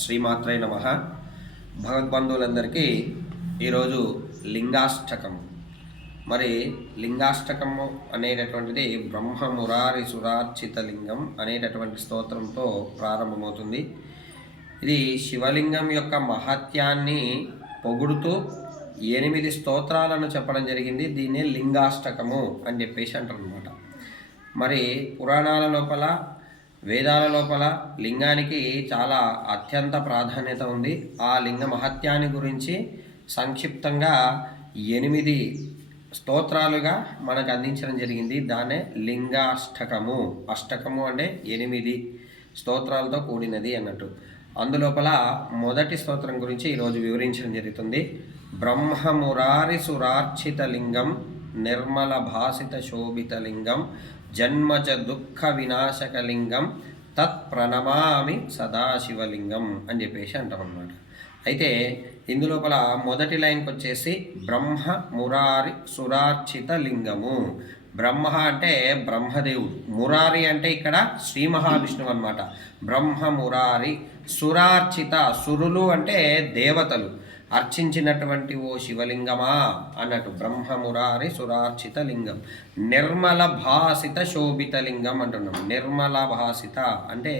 శ్రీమాత్రే నమః. భగవద్బంధువులందరికీ ఈరోజు లింగాష్టకము. మరి లింగాష్టకము అనేటటువంటిది బ్రహ్మ మురారి సురార్చిత లింగం అనేటటువంటి స్తోత్రంతో ప్రారంభమవుతుంది. ఇది శివలింగం యొక్క మహత్యాన్ని పొగుడుతూ 8 స్తోత్రాలను చెప్పడం జరిగింది. దీన్నే లింగాష్టకము అని చెప్పేసి అంటారు అనమాట. మరి పురాణాల లోపల, వేదాల లోపల లింగానికి చాలా అత్యంత ప్రాధాన్యత ఉంది. ఆ లింగ మహత్యాన్ని గురించి సంక్షిప్తంగా 8 స్తోత్రాలుగా మనకు అందించడం జరిగింది. దాన్నే లింగాష్టకము. అష్టకము అంటే 8 స్తోత్రాలతో కూడినది అన్నట్టు. అందులోపల మొదటి స్తోత్రం గురించి ఈరోజు వివరించడం జరుగుతుంది. బ్రహ్మమురారి సురార్చిత లింగం నిర్మల భాసిత శోభిత లింగం జన్మజ దుఃఖ వినాశక లింగం తత్ ప్రణమామి సదాశివలింగం అని చెప్పేసి అంటాం అన్నమాట. అయితే ఇందులోపల మొదటి లైన్కి వచ్చేసి బ్రహ్మ మురారి సురార్చిత లింగము. బ్రహ్మ అంటే బ్రహ్మదేవుడు, మురారి అంటే ఇక్కడ శ్రీ మహావిష్ణువు అన్నమాట. బ్రహ్మ మురారి సురార్చిత, సురులు అంటే దేవతలు, అర్చించినటువంటి ఓ శివలింగమా అన్నట్టు. బ్రహ్మమురారి సురార్చిత లింగం. నిర్మల భాసిత శోభిత లింగం అంటున్నాం. నిర్మల భాసిత అంటే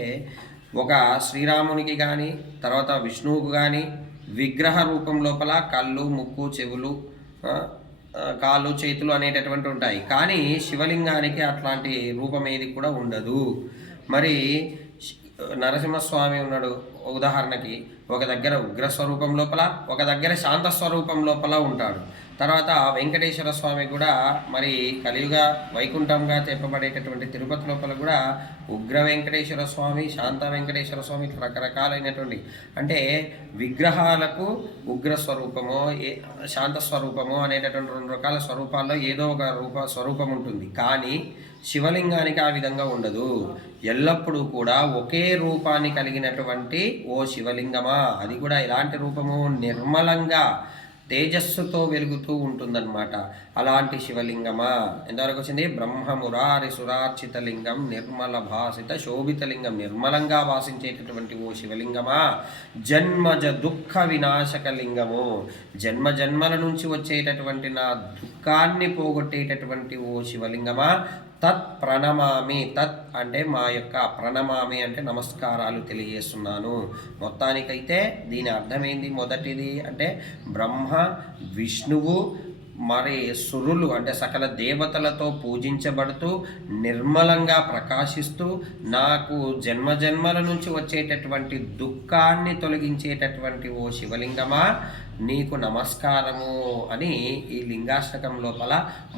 ఒక శ్రీరామునికి కానీ తర్వాత విష్ణువుకు కానీ విగ్రహ రూపం లోపల కళ్ళు, ముక్కు, చెవులు, కాళ్ళు, చేతులు అనేటటువంటి ఉంటాయి. కానీ శివలింగానికి అట్లాంటి రూపం ఏది కూడా ఉండదు. మరి నరసింహస్వామి ఉన్నాడు ఉదాహరణకి, ఒక దగ్గర ఉగ్ర స్వరూపం లోపల, ఒక దగ్గర శాంత స్వరూపం లోపల ఉంటాడు. తర్వాత వెంకటేశ్వర స్వామి కూడా మరి కలియుగ వైకుంఠంగా చెప్పబడేటటువంటి తిరుపతి లోపల కూడా ఉగ్ర వెంకటేశ్వర స్వామి, శాంత వెంకటేశ్వర స్వామి, రకరకాలైనటువంటి అంటే విగ్రహాలకు ఉగ్ర స్వరూపము, శాంత స్వరూపము అనేటటువంటి 2 రకాల స్వరూపాల్లో ఏదో ఒక స్వరూపం ఉంటుంది. కానీ శివలింగానికి ఆ విధంగా ఉండదు. ఎల్లప్పుడూ కూడా ఒకే రూపాన్ని కలిగినటువంటి ఓ శివలింగమా, అది కూడా ఎలాంటి రూపము, నిర్మలంగా తేజస్సుతో వెలుగుతూ ఉంటుందన్నమాట. అలాంటి శివలింగమా ఎంతవరకు వచ్చింది? బ్రహ్మమురారి సురార్చిత లింగం నిర్మల భాసిత శోభిత లింగం. నిర్మలంగా భాషించేటటువంటి ఓ శివలింగమా. జన్మజ దుఃఖ వినాశక లింగము. జన్మ జన్మల నుంచి వచ్చేటటువంటి నా దుఃఖాన్ని పోగొట్టేటటువంటి ఓ శివలింగమా. తత్ ప్రణమామి. తత్ అంటే మా యొక్క, ప్రణమామి అంటే నమస్కారాలు తెలియజేస్తున్నాను. మొత్తానికైతే దీని అర్థమైంది. మొదటిది అంటే బ్రహ్మ, విష్ణువు, మరి సురులు అంటే సకల దేవతలతో పూజించబడుతూ నిర్మలంగా ప్రకాశిస్తూ నాకు జన్మజన్మల నుంచి వచ్చేటటువంటి దుఃఖాన్ని తొలగించేటటువంటి ఓ శివలింగమా నీకు నమస్కారము అని ఈ లింగాష్టకం లోపల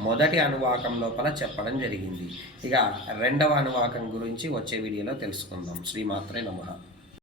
మొదటి అనువాకం లోపల చెప్పడం జరిగింది. ఇక రెండవ అనువాకం గురించి వచ్చే వీడియోలో తెలుసుకుందాం. శ్రీమాత్రే నమః.